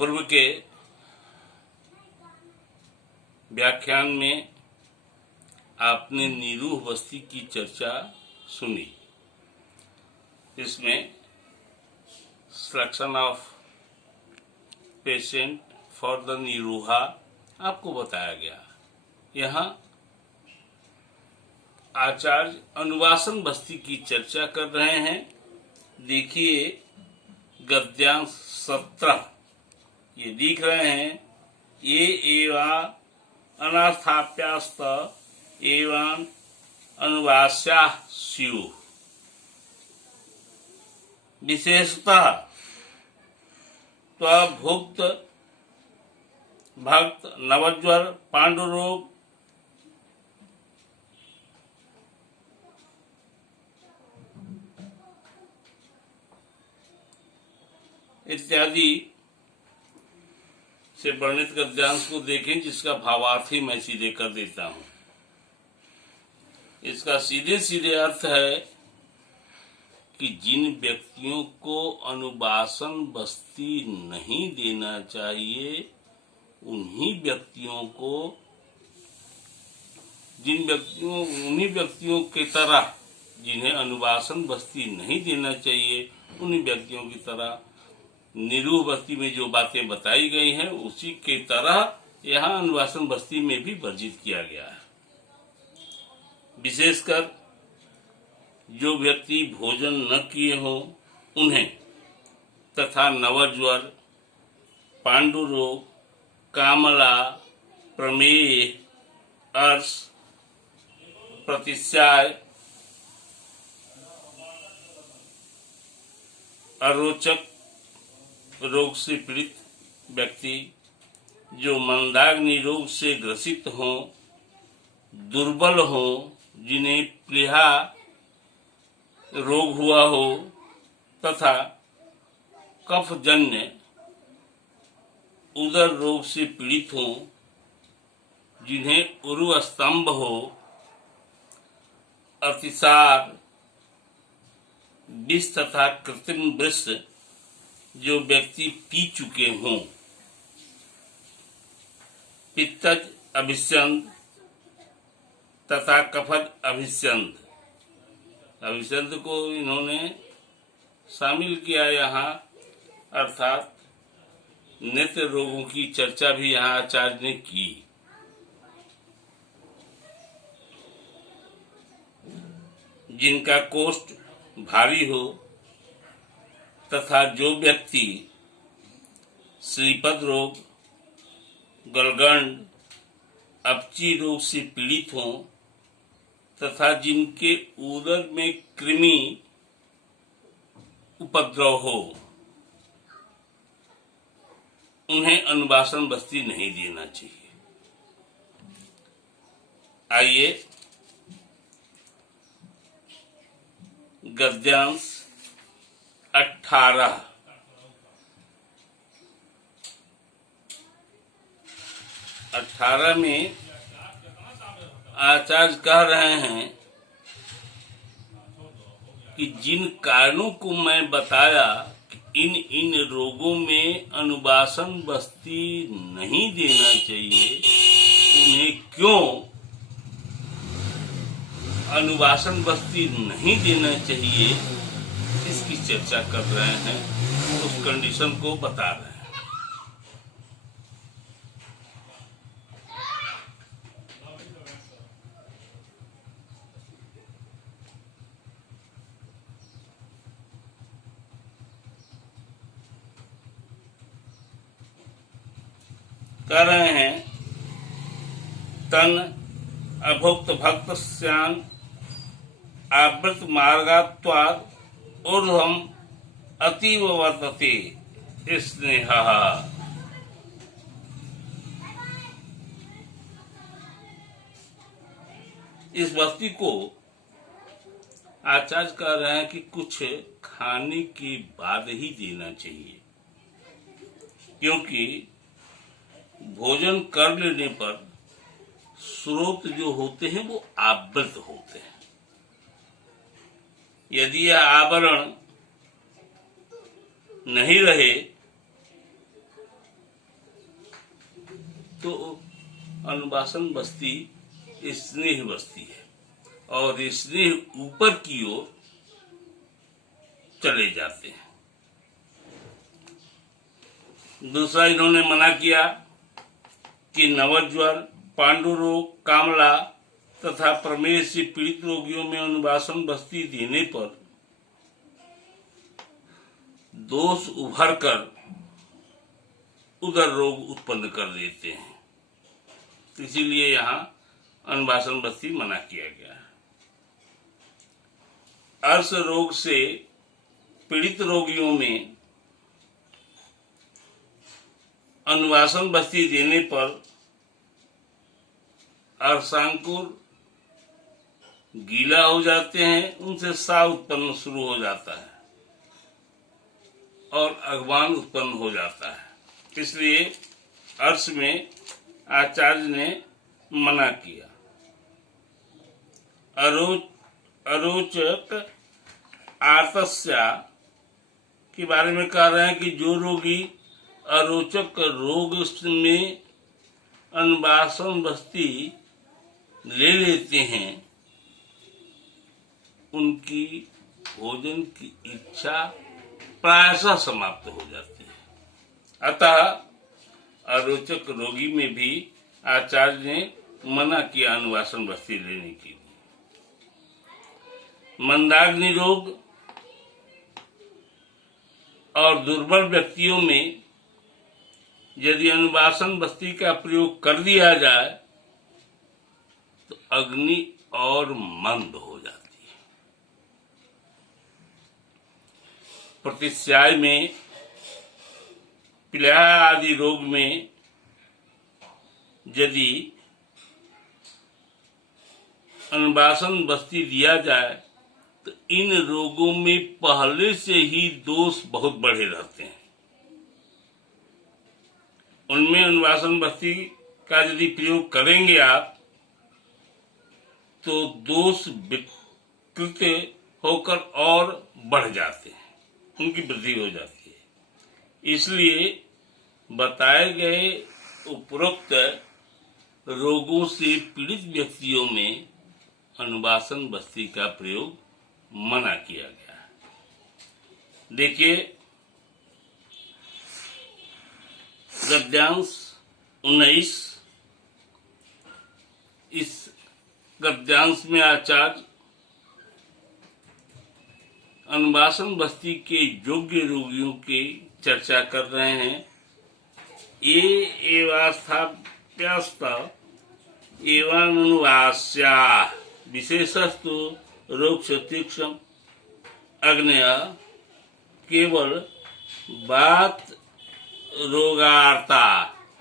पूर्व के व्याख्यान में आपने निरूह बस्ती की चर्चा सुनी। इसमें selection of patient for the niruha आपको बताया गया। यहाँ आचार्य अनुवासन बस्ती की चर्चा कर रहे हैं। देखिए गद्यांश 17 ये लिख रहे हैं, ये एवा अनास्थाप्यास्त एवं अनुवास्या स्यु। विशेषतः त्वभुक्त भक्त नवज्वर पांडुरोग इत्यादि से वर्णित गद्यांश को देखें, जिसका भावार्थ ही मैं सीधे कर देता हूं। इसका सीधे सीधे अर्थ है कि जिन व्यक्तियों को अनुवासन बस्ती नहीं देना चाहिए, उन्हीं व्यक्तियों के तरह, जिन्हें अनुवासन बस्ती नहीं देना चाहिए, उन्हीं व्यक्तियों की तरह निरूह बस्ती में जो बातें बताई गई हैं, उसी के तरह यहाँ अनुवासन बस्ती में भी वर्जित किया गया है। विशेषकर जो व्यक्ति भोजन न किए हों उन्हें, तथा नवज्वर, पांडुरोग, कामला, प्रमेह, अर्श, प्रतिशाय, अरोचक रोग से पीड़ित व्यक्ति, जो मंदाग्नि रोग से ग्रसित हों, दुर्बल हों, जिन्हें प्लीहा रोग हुआ हो, तथा कफजन्य उदर रोग से पीड़ित हों, जिन्हें उरु स्तंभ हो, अतिसार, विष तथा कृत्रिम विष जो व्यक्ति पी चुके हों, पित्तज अभिसंध तथा कफज अभिसंध। अभिसंध को इन्होंने शामिल किया यहाँ, अर्थात नेत्र रोगों की चर्चा भी यहाँ आचार्य ने की। जिनका कोष्ठ भारी हो, तथा जो व्यक्ति श्रीपद रोग, गलगंड, अपची रोग से पीड़ित हों, तथा जिनके उदर में कृमि उपद्रव हो, उन्हें अनुवासन बस्ती नहीं देना चाहिए। आइए गद्यांश 18 में आचार्य कह रहे हैं कि जिन कारणों को मैं बताया कि इन रोगों में अनुवासन बस्ती नहीं देना चाहिए, उन्हें क्यों अनुवासन बस्ती नहीं देना चाहिए, इसकी चर्चा कर रहे हैं, उस कंडीशन को बता रहे हैं। कह रहे हैं, तन अभुक्त भक्त स्यान आवृत मार्गात्वाद ऊर्ध्वम अतीव वर्तते स्नेहा। इस बस्ती को आचार्य कह रहे हैं कि कुछ खाने के बाद ही देना चाहिए, क्योंकि भोजन कर लेने पर स्रोत जो होते हैं वो आवृत होते हैं। यदि यह आवरण नहीं रहे तो अनुवासन बस्ती स्नेह बस्ती है और स्नेह ऊपर की ओर चले जाते हैं। दूसरा इन्होंने मना किया कि नवज्वर, पांडुरोग, कामला तथा प्रमेह से पीड़ित रोगियों में अनुवासन बस्ती देने पर दोष उभर कर उदर रोग उत्पन्न कर देते हैं, इसीलिए यहाँ अनुवासन बस्ती मना किया गया है। अर्श रोग से पीड़ित रोगियों में अनुवासन बस्ती देने पर अर्शांकुर गीला हो जाते हैं, उनसे साव उत्पन्न शुरू हो जाता है और अगवान उत्पन्न हो जाता है, इसलिए अर्श में आचार्य ने मना किया। अरोचक आतस्या के बारे में कह रहे हैं कि जो रोगी अरोचक रोग में अनुवासन बस्ती ले लेते हैं, उनकी भोजन की इच्छा प्रायशः समाप्त हो जाती है। अतः अरोचक रोगी में भी आचार्य ने मना किया अनुवासन बस्ती लेने के लिए। मंदाग्नि रोग और दुर्बल व्यक्तियों में यदि अनुवासन बस्ती का प्रयोग कर दिया जाए तो अग्नि और मंद हो जाती है। प्रतिस्याय में, प्लीहा आदि रोग में यदि अनुवासन बस्ती दिया जाए तो इन रोगों में पहले से ही दोष बहुत बढ़े रहते हैं। उनमें अनुवासन बस्ती का यदि प्रयोग करेंगे आप तो दोष विकृत होकर और बढ़ जाते हैं, उनकी वृद्धि हो जाती है। इसलिए बताए गए उपरोक्त रोगों से पीड़ित व्यक्तियों में अनुवासन बस्ती का प्रयोग मना किया गया है। देखिए गद्यांश 19, इस गद्यांश में आचार्य अनुवासन बस्ती के योग्य रोगियों की चर्चा कर रहे हैं। ये एवास्थाप्यस्त एवानुवास्या विशेषस्तु रोग तीक्ष्ण अग्नेय केवल बात रोगार्ता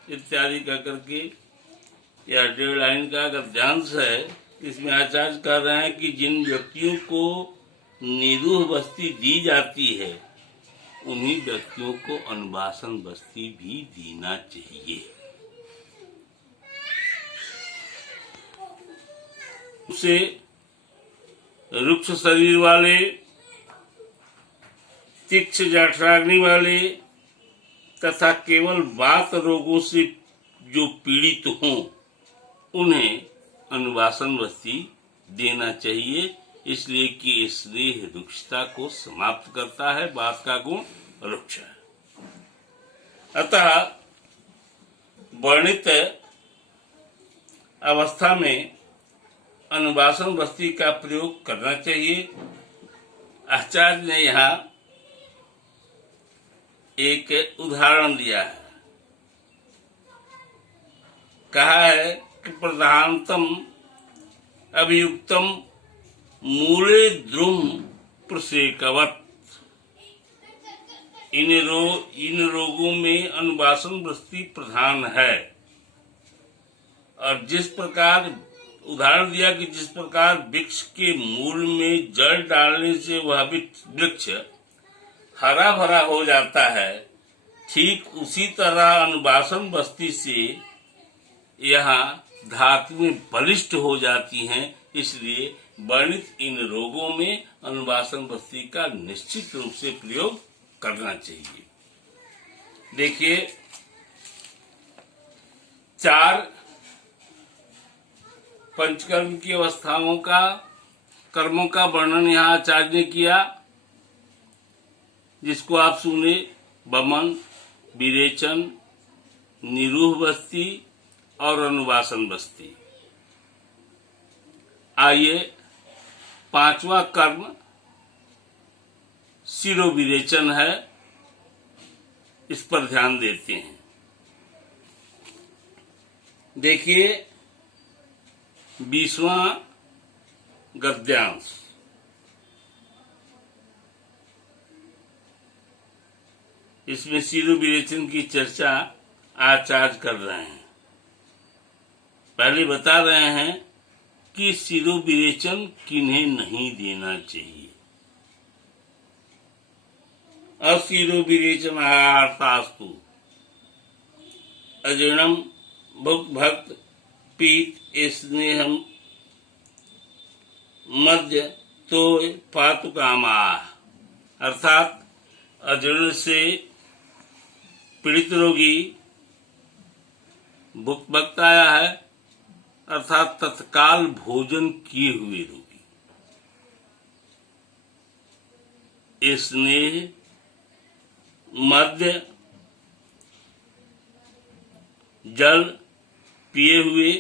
इत्यादि का करके यह 1.5 लाइन का गद्यांश है। इसमें आचार्य कह रहे हैं कि जिन व्यक्तियों को निरूह बस्ती दी जाती है उन्हीं व्यक्तियों को अनुवासन बस्ती भी देना चाहिए। उसे रुक्ष शरीर वाले, तीक्ष्ण जठराग्नि वाले तथा केवल वात रोगों से जो पीड़ित हों उन्हें अनुवासन बस्ती देना चाहिए, इसलिए कि स्नेह रुक्षता को समाप्त करता है। वात का गुण रुक्ष है। अतः वर्णित अवस्था में अनुवासन बस्ती का प्रयोग करना चाहिए। आचार्य ने यहाँ एक उदाहरण दिया है। कहा है कि प्रधानतम अभियुक्तम मूले द्रुम प्रसेकवत। इन रोगों में अनुवासन बस्ती प्रधान है। और जिस प्रकार उदाहरण दिया कि जिस प्रकार वृक्ष के मूल में जड़ डालने से वह वृक्ष हरा भरा हो जाता है, ठीक उसी तरह अनुवासन बस्ती से यहाँ धातुएं बलिष्ठ हो जाती हैं। इसलिए वर्णित इन रोगों में अनुवासन बस्ती का निश्चित रूप से प्रयोग करना चाहिए। देखिए 4 पंचकर्म की अवस्थाओं का कर्मों का वर्णन यहाँ आचार्य ने किया, जिसको आप सुने। बमन, विरेचन, निरूह बस्ती और अनुवासन बस्ती। आइए 5वां कर्म शिरोविरेचन है, इस पर ध्यान देते हैं। देखिए 20वां गद्यांश। इसमें शिरोविरेचन की चर्चा आचार्य कर रहे हैं। पहले बता रहे हैं कि शिरोविरेचन किन्हें नहीं देना चाहिए। अशिरोविरेचन अर्थास्तु अजीर्णम भुक्त भक्त पीत स्नेहम मध्य तो पातुकामा, अर्थात अजीर्ण से पीड़ित रोगी, भुक्त भक्त आया है अर्थात तत्काल भोजन किए हुए रोगी, स्नेह मध्य जल पिए हुए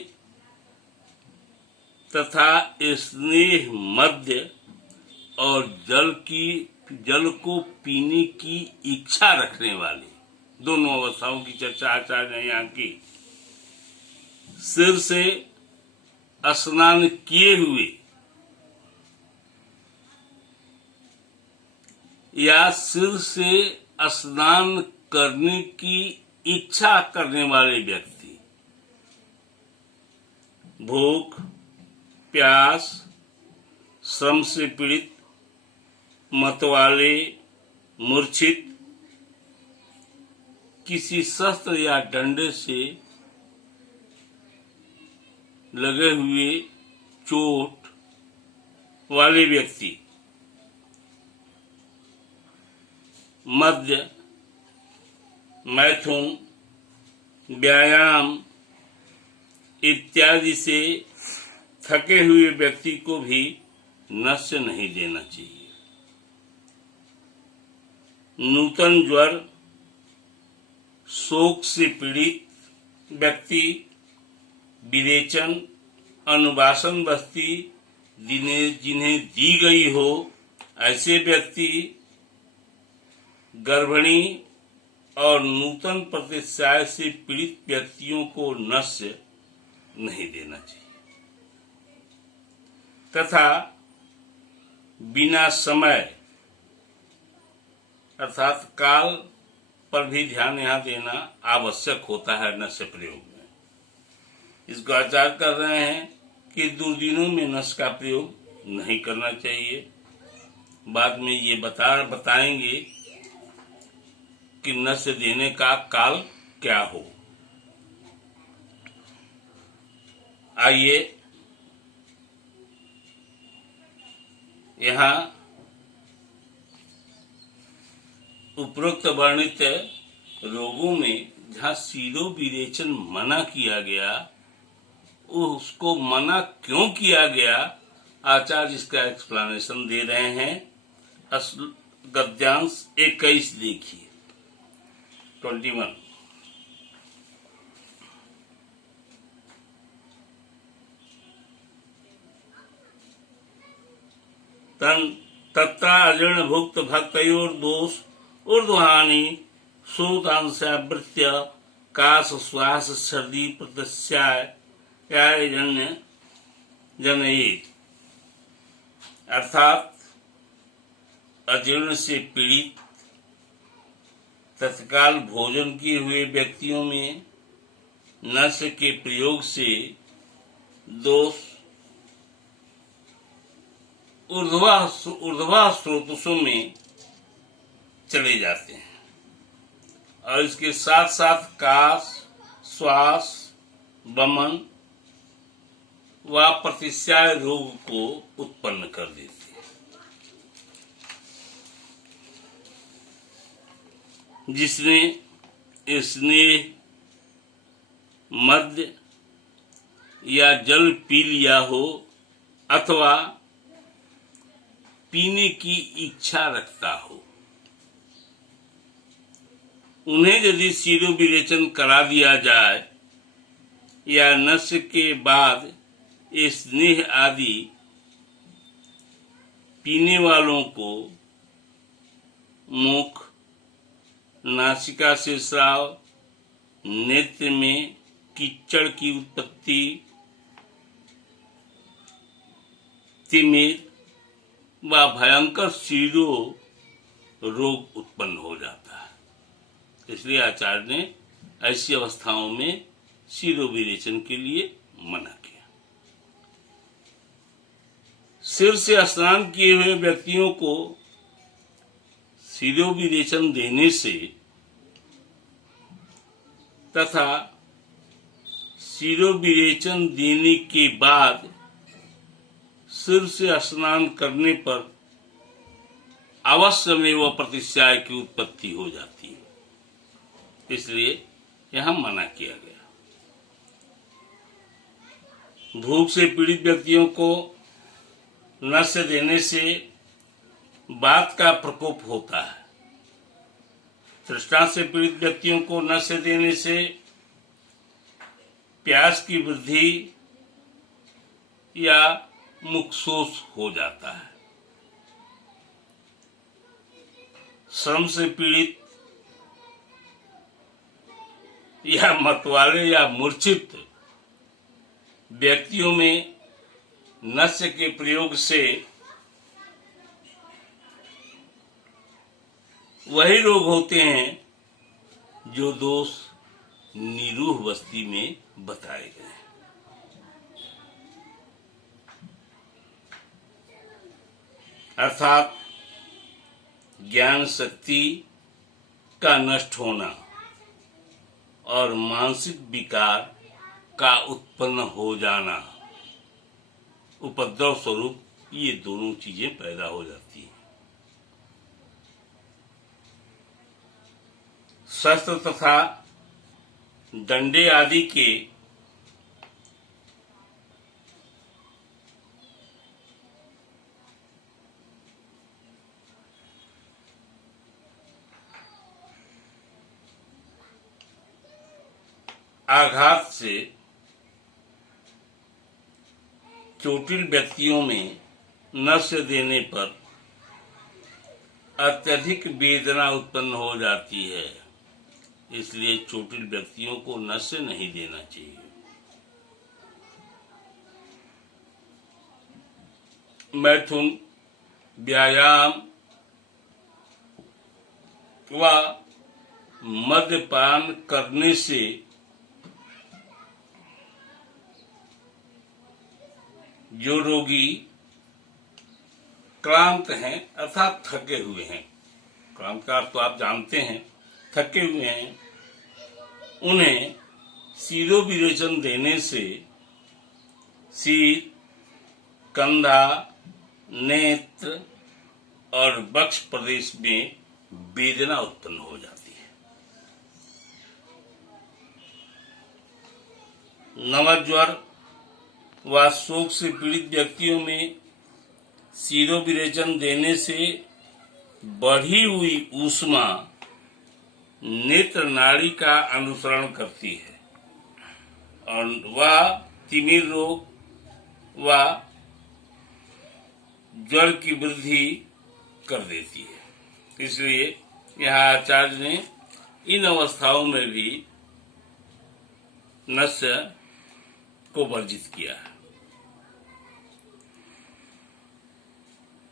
तथा स्नेह मध्य और जल को पीने की इच्छा रखने वाले, दोनों अवस्थाओं की चर्चा आचार्य ने यहाँ की। सिर से स्नान किए हुए या सिर से स्नान करने की इच्छा करने वाले व्यक्ति, भूख प्यास श्रम से पीड़ित, मतवाले, मूर्छित, किसी शस्त्र या डंडे से लगे हुए चोट वाले व्यक्ति, मद्य, मैथुन, व्यायाम इत्यादि से थके हुए व्यक्ति को भी नस्य नहीं देना चाहिए। नूतन ज्वर, शोक से पीड़ित व्यक्ति, विरेचन, अनुवासन बस्ती जिन्हें दी गई हो ऐसे व्यक्ति, गर्भिणी और नूतन प्रतिशय से पीड़ित व्यक्तियों को नस्य नहीं देना चाहिए तथा बिना समय अर्थात काल पर भी ध्यान यहाँ देना आवश्यक होता है नस्य प्रयोग में। इसको आचार्य कर रहे हैं कि दुर्दिनों में नस्य का प्रयोग नहीं करना चाहिए। बाद में ये बताएंगे कि नस्य देने का काल क्या हो। आइए यहाँ उपरोक्त वर्णित रोगों में जहाँ शिरोविरेचन मना किया गया, उसको मना क्यों किया गया, आचार्य इसका एक्सप्लेनेशन दे रहे हैं। गद्यांश 21 देखिए 21। तत्रा अजीर्ण भुक्त भक्तयोर दोष ऊर्ध्वानि श्रोतांशावृत्य काश श्वास सर्दी प्रत्याय जनयेत, अर्थात अजीर्ण से पीड़ित तत्काल भोजन किए हुए व्यक्तियों में नस्य के प्रयोग से दोष ऊर्ध्वा स्रोतों में चले जाते हैं और इसके साथ साथ काश, श्वास, वमन व प्रतिशय रोग को उत्पन्न कर देते हैं। जिसने स्नेह मद्य या जल पी लिया हो अथवा पीने की इच्छा रखता हो, उन्हें यदि शिरोविरेचन करा दिया जाए या नस्य के बाद स्नेह आदि पीने वालों को मुख, नासिका से स्राव, नेत्र में कीचड़ की उत्पत्ति, तिमिर व भयंकर शिरो रोग उत्पन्न हो जाता है। इसलिए आचार्य ने ऐसी अवस्थाओं में शिरोविरेचन के लिए मना किया। सिर से स्नान किए हुए व्यक्तियों को शिरोविरेचन देने से तथा शिरोविरेचन देने के बाद सिर से स्नान करने पर अवश्य में वह प्रतिश्याय की उत्पत्ति हो जाती है, इसलिए यह मना किया गया। भूख से पीड़ित व्यक्तियों को नस्य देने से वात का प्रकोप होता है। तृष्णा से पीड़ित व्यक्तियों को नस्य देने से प्यास की वृद्धि या मुखशोष हो जाता है। श्रम से पीड़ित या मतवाले या मूर्छित व्यक्तियों में नस्य के प्रयोग से वही रोग होते हैं जो दोष निरूह बस्ती में बताए गए हैं। अर्थात ज्ञान शक्ति का नष्ट होना और मानसिक विकार का उत्पन्न हो जाना, उपद्रव स्वरूप ये दोनों चीजें पैदा हो जाती हैं। शस्त्र तथा डंडे आदि के आघात से चोटिल व्यक्तियों में नस्य देने पर अत्यधिक वेदना उत्पन्न हो जाती है, इसलिए चोटिल व्यक्तियों को नस्य नहीं देना चाहिए। मैथुन, व्यायाम व मद्यपान करने से जो रोगी क्लांत हैं अर्थात थके हुए हैं, क्लांत का अर्थ तो आप जानते हैं, थके हुए हैं, उन्हें शिरोविरेचन देने से सिर, कंधा, नेत्र और वक्ष प्रदेश में वेदना उत्पन्न हो जाती है। नवज्वर व शोक से पीड़ित व्यक्तियों में शिरोविरेचन देने से बढ़ी हुई ऊष्मा नेत्र नाड़ी का अनुसरण करती है और वह तिमिर रोग व ज्वर की वृद्धि कर देती है। इसलिए यहाँ आचार्य ने इन अवस्थाओं में भी नस्य को वर्जित किया है।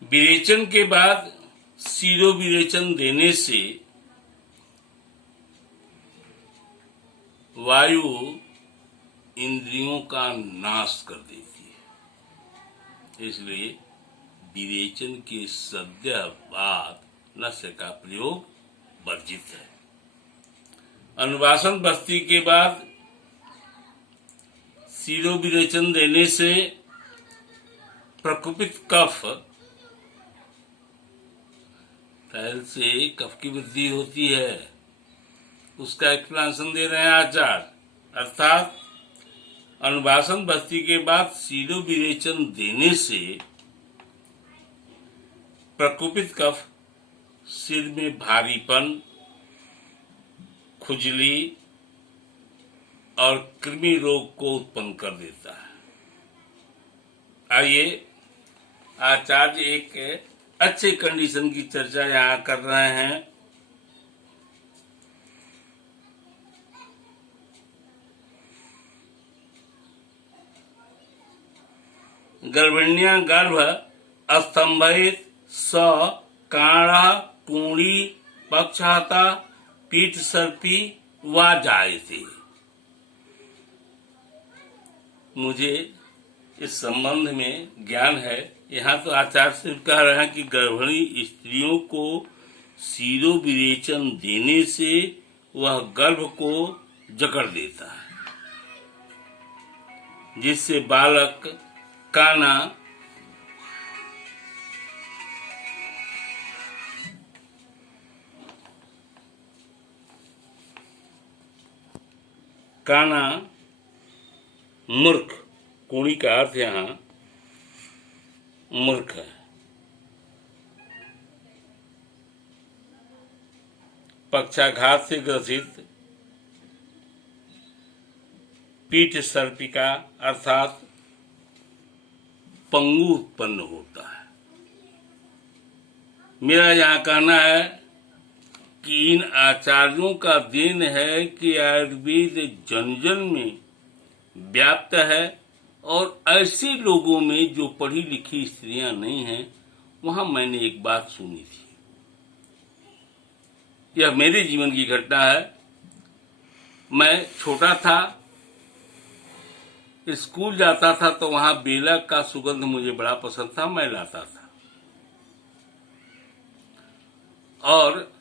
विरेचन के बाद शिरोविरेचन देने से वायु इंद्रियों का नाश कर देती है, इसलिए विरेचन के सद्य बाद नस्य का प्रयोग वर्जित है। अनुवासन बस्ती के बाद शिरोविरेचन देने से प्रकुपित कफ, तैल से कफ की वृद्धि होती है, उसका एक्सप्लेनेशन दे रहे हैं आचार्य। अर्थात अनुवासन बस्ती के बाद सीरो विरेचन देने से प्रकोपित कफ सिर में भारीपन, खुजली और कृमि रोग को उत्पन्न कर देता है। आइए आचार्य एक अच्छे कंडीशन की चर्चा यहाँ कर रहे हैं। गर्भिण्यां गर्भ स्तंभित स काढ़ टूणी पक्षहता पीठ सर्पी व जायते। मुझे इस संबंध में ज्ञान है। यहाँ तो आचार्य सिर्फ कह रहे हैं कि गर्भिणी स्त्रियों को सीरो विरेचन देने से वह गर्भ को जकड़ देता है, जिससे बालक काना मूर्ख, कुणी का अर्थ यहाँ मूर्ख है, पक्षाघात से ग्रसित, पीठ सर्पिका अर्थात पंगु उत्पन्न होता है। मेरा यहाँ कहना है कि इन आचार्यों का देन है कि आयुर्वेद जन जन में व्याप्त है और ऐसे लोगों में जो पढ़ी लिखी स्त्रियां नहीं हैं, वहां मैंने एक बात सुनी थी। यह मेरे जीवन की घटना है। मैं छोटा था, स्कूल जाता था तो वहां बेला का सुगंध मुझे बड़ा पसंद था, मैं लाता था। और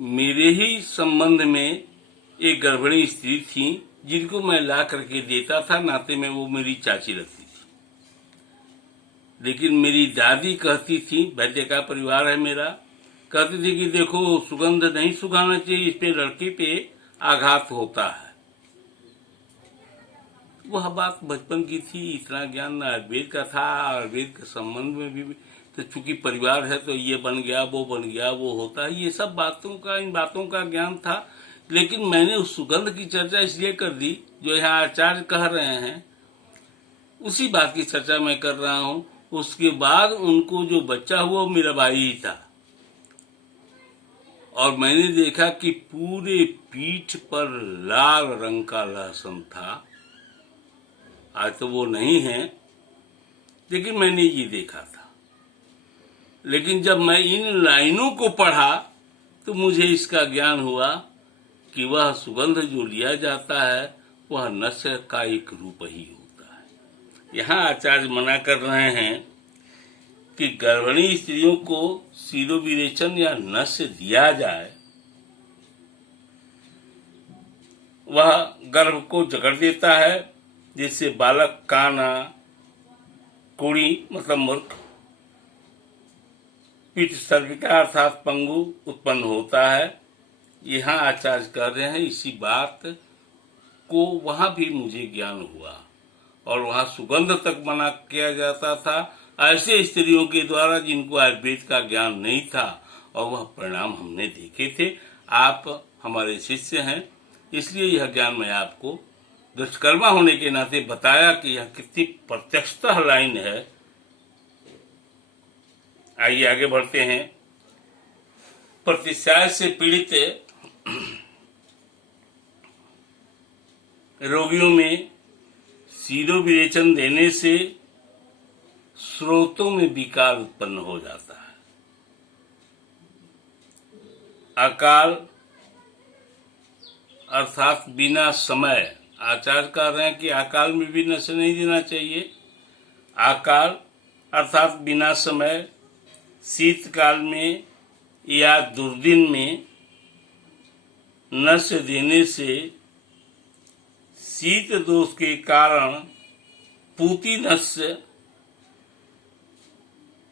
मेरे ही संबंध में एक गर्भिणी स्त्री थी जिनको मैं ला करके देता था। नाते में वो मेरी चाची लगती थी। लेकिन मेरी दादी कहती थी, वैद्य का परिवार है मेरा, कहती थी कि देखो सुगंध नहीं सुखाना चाहिए, इस पे लड़के पे आघात होता है। वह बात बचपन की थी, इतना ज्ञान आयुर्वेद का था। आयुर्वेद के संबंध में भी तो चूंकि परिवार है तो ये बन गया, वो बन गया, वो होता है, ये सब इन बातों का ज्ञान था। लेकिन मैंने उस सुगंध की चर्चा इसलिए कर दी जो यहाँ आचार्य कह रहे हैं, उसी बात की चर्चा मैं कर रहा हूँ। उसके बाद उनको जो बच्चा हुआ वो मेरा भाई ही था, और मैंने देखा कि पूरे पीठ पर लाल रंग का लहसुन था। आज तो वो नहीं है, लेकिन मैंने ये देखा था। लेकिन जब मैं इन लाइनों को पढ़ा तो मुझे इसका ज्ञान हुआ कि वह सुगंध जो लिया जाता है वह नस्य का एक रूप ही होता है। यहाँ आचार्य मना कर रहे हैं कि गर्भिणी स्त्रियों को सीरो विरेचन या नस्य दिया जाए, वह गर्भ को जकड़ देता है, जिससे बालक काना, कुड़ी मतलब मूर्ख, पीठ सर्विका अर्थात पंगु उत्पन्न होता है। यहाँ आचार्य कर रहे हैं इसी बात को वहां भी मुझे ज्ञान हुआ, और वहां सुगंध तक मना किया जाता था ऐसे स्त्रियों के द्वारा जिनको आयुर्वेद का ज्ञान नहीं था, और वह परिणाम हमने देखे थे। आप हमारे शिष्य हैं, इसलिए यह ज्ञान मैं आपको दुष्कर्मा होने के नाते बताया कि यह कितनी प्रत्यक्षतः लाइन है। आइए आगे बढ़ते हैं। प्रतिशय से पीड़ित रोगियों में सीरो विरेचन देने से स्रोतों में विकार उत्पन्न हो जाता है। अकाल अर्थात बिना समय, आचार्य कह रहे हैं कि अकाल में भी नशा नहीं देना चाहिए। अकाल अर्थात बिना समय, शीतकाल में या दुर्दिन में नस्य देने से शीत दोष के कारण पूती नस्य,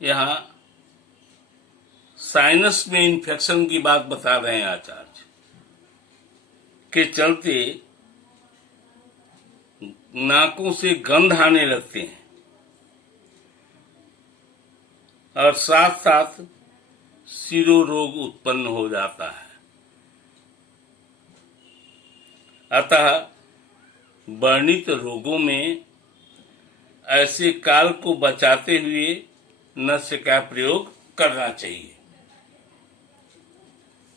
यहाँ साइनस में इन्फेक्शन की बात बता रहे हैं आचार्य। के चलते नाकों से गंध आने लगते हैं और साथ साथ शिरो रोग उत्पन्न हो जाता है। अतः वर्णित रोगों में ऐसे काल को बचाते हुए नस्य का प्रयोग करना चाहिए।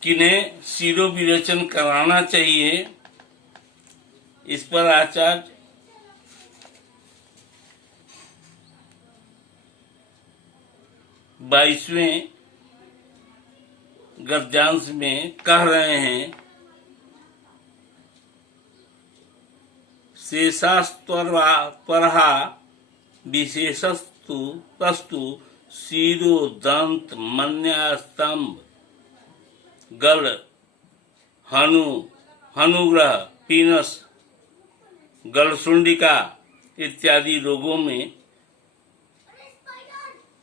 किन्हें शिरो विरेचन कराना चाहिए, इस पर आचार्य 22वें गद्यांश में कह रहे हैं, शेषास्त्वरहा विशेषस्तु तस्तु शिरो दंत मन्यास्तंभ गल हनुग्रह पीनस गलसुंडिका इत्यादि रोगों में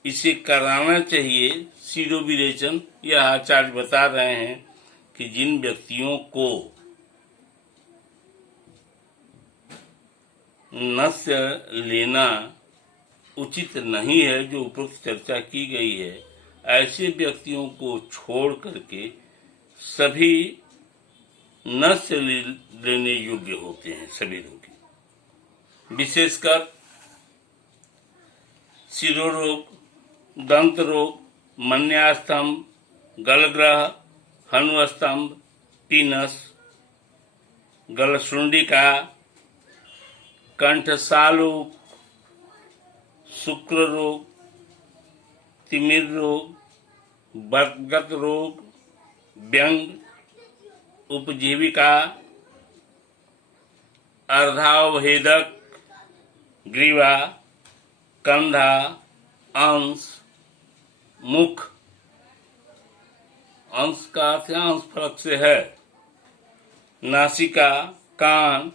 इसे कराना चाहिए शिरो विरेचन। यह आचार्य बता रहे हैं कि जिन व्यक्तियों को नस्य लेना उचित नहीं है, जो उपरोक्त चर्चा की गई है, ऐसे व्यक्तियों को छोड़ करके सभी नस्य लेने योग्य होते हैं। सभी रोगी, विशेषकर शिरो रोग, दंत रोग, मन्यास्तंभ, गलग्रह, हनुस्तंभ, पीनस, गलसुंडिका, कंठसालोक, शुक्र रोग, तिमिर रोग, बर्गत रोग, व्यंग, उपजीविका, अर्धावभेदक, ग्रीवा, कंधा, अंश, मुख, अंश का अर्थ अंश फलक से है, नासिका, कान,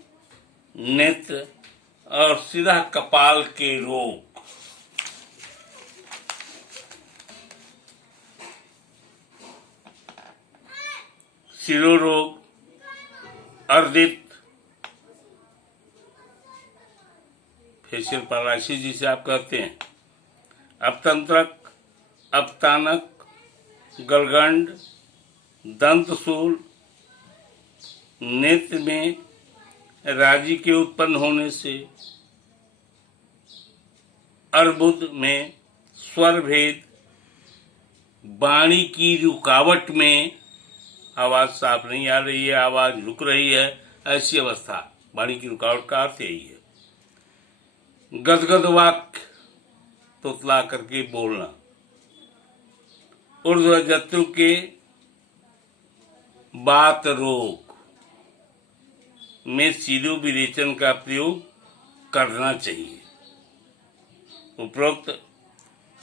नेत्र और सीधा कपाल के रोग। शिरो रोग, अर्दित, फेशियल पैरालिसिस जिसे आप कहते हैं, अपतंत्रक, अपतानक, गलगंड, दंतशूल, नेत्र में राजी के उत्पन्न होने से, अर्बुद में स्वर भेद, वाणी की रुकावट में आवाज साफ नहीं आ रही है, आवाज रुक रही है, ऐसी अवस्था, वाणी की रुकावट का अर्थ यही है। गदगद वाक्य, तोतला करके बोलना, ऊर्ध्वजत्रु के बात रोग में शिरो विरेचन का प्रयोग करना चाहिए। उपरोक्त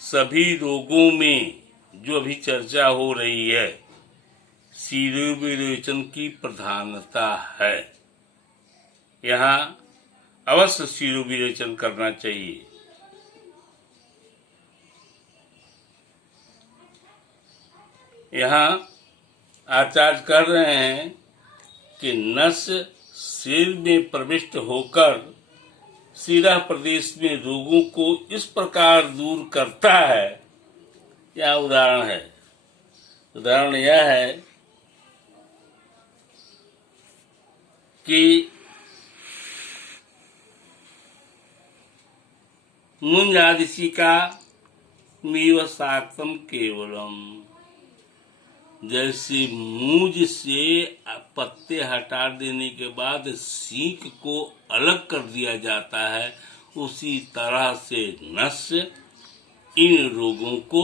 सभी रोगों में जो अभी चर्चा हो रही है, शिरो विरेचन की प्रधानता है। यहाँ अवश्य शिरो विरेचन करना चाहिए। यहाँ आचार्य कर रहे हैं कि नस सिर में प्रविष्ट होकर शिरा प्रदेश में रोगों को इस प्रकार दूर करता है। यह उदाहरण है। उदाहरण यह है कि मुंजादिशिका मीव साक्तम केवलम, जैसे मूंज से पत्ते हटा देने के बाद सींक को अलग कर दिया जाता है, उसी तरह से नस्य इन रोगों को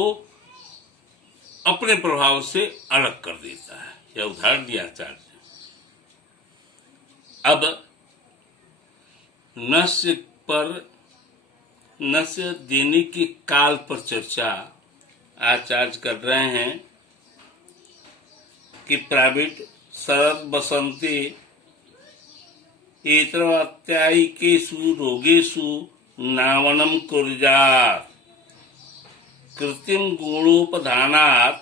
अपने प्रभाव से अलग कर देता है। यह उदाहरण दिया आचार्य ने। अब नस्य देने के काल पर चर्चा आचार्य कर रहे हैं कि प्राविट शरद बसंते एतवात्यायिकेषु रोगेषु नावनं कुर्यात् कृत्रिम गुणोपधानात्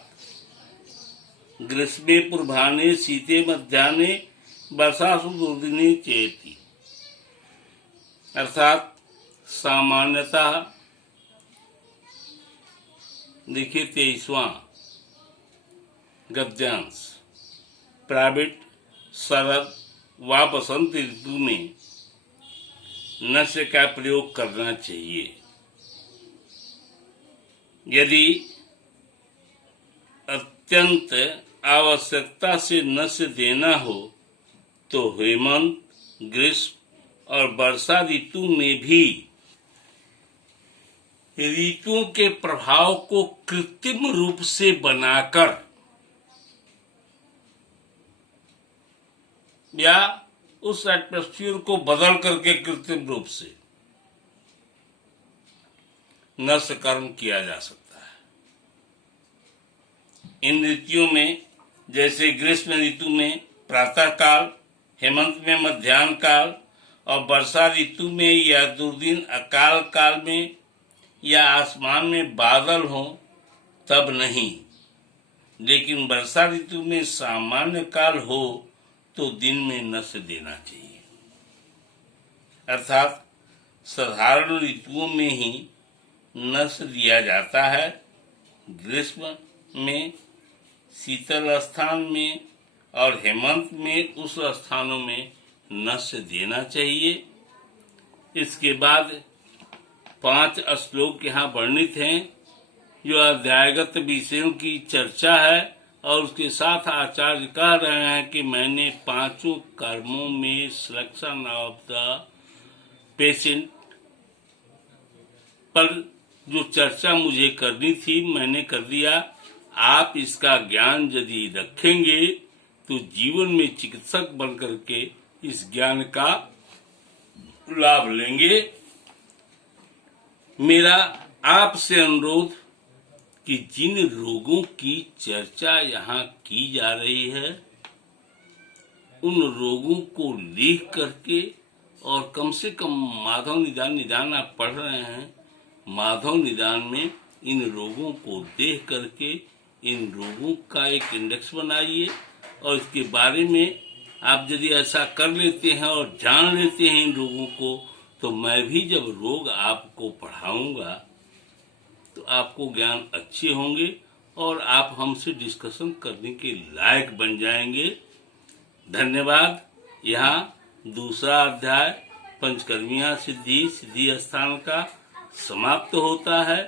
ग्रीष्मे पूर्वाह्ने शीते मध्याह्ने वर्षासु दुर्दिने चेति, अर्थात सामान्यतः देखिए 23वां गद्यांश, प्राइवेट शरद व बसंत ऋतु में नस्य का प्रयोग करना चाहिए। यदि अत्यंत आवश्यकता से नस्य देना हो तो हेमंत, ग्रीष्म और वर्षा ऋतु में भी ऋतुओं के प्रभाव को कृत्रिम रूप से बनाकर या उस एटमॉस्फेयर को बदल करके कृत्रिम रूप से नष्ट कर्म किया जा सकता है। इन ऋतुओं में जैसे ग्रीष्म ऋतु में प्रातः काल, हेमंत में मध्याह्न काल और वर्षा ऋतु में या दुर्दिन अकाल काल में या आसमान में बादल हो तब नहीं, लेकिन वर्षा ऋतु में सामान्य काल हो तो दिन में नस्य देना चाहिए। अर्थात साधारण ऋतुओं में ही नस्य दिया जाता है। ग्रीष्म में शीतल स्थान में और हेमंत में उस स्थानों में नस्य देना चाहिए। इसके बाद 5 श्लोक यहाँ वर्णित हैं जो अध्यायगत विषयों की चर्चा है और उसके साथ आचार्य कह रहे हैं कि मैंने 5 कर्मों में सिलेक्शन ऑफ द पेशेंट पर जो चर्चा मुझे करनी थी मैंने कर दिया। आप इसका ज्ञान यदि रखेंगे तो जीवन में चिकित्सक बनकर के इस ज्ञान का लाभ लेंगे। मेरा आपसे अनुरोध कि जिन रोगों की चर्चा यहाँ की जा रही है उन रोगों को लिख करके और कम से कम माधव निदान आप पढ़ रहे हैं, माधव निदान में इन रोगों को देख करके इन रोगों का एक इंडेक्स बनाइए और इसके बारे में आप यदि ऐसा कर लेते हैं और जान लेते हैं इन रोगों को तो मैं भी जब रोग आपको पढ़ाऊंगा तो आपको ज्ञान अच्छे होंगे और आप हमसे डिस्कशन करने के लायक बन जाएंगे। धन्यवाद। यहाँ दूसरा अध्याय पंचकर्मिया सिद्धि स्थान का समाप्त होता है।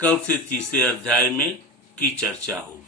कल से तीसरे अध्याय में की चर्चा होगी।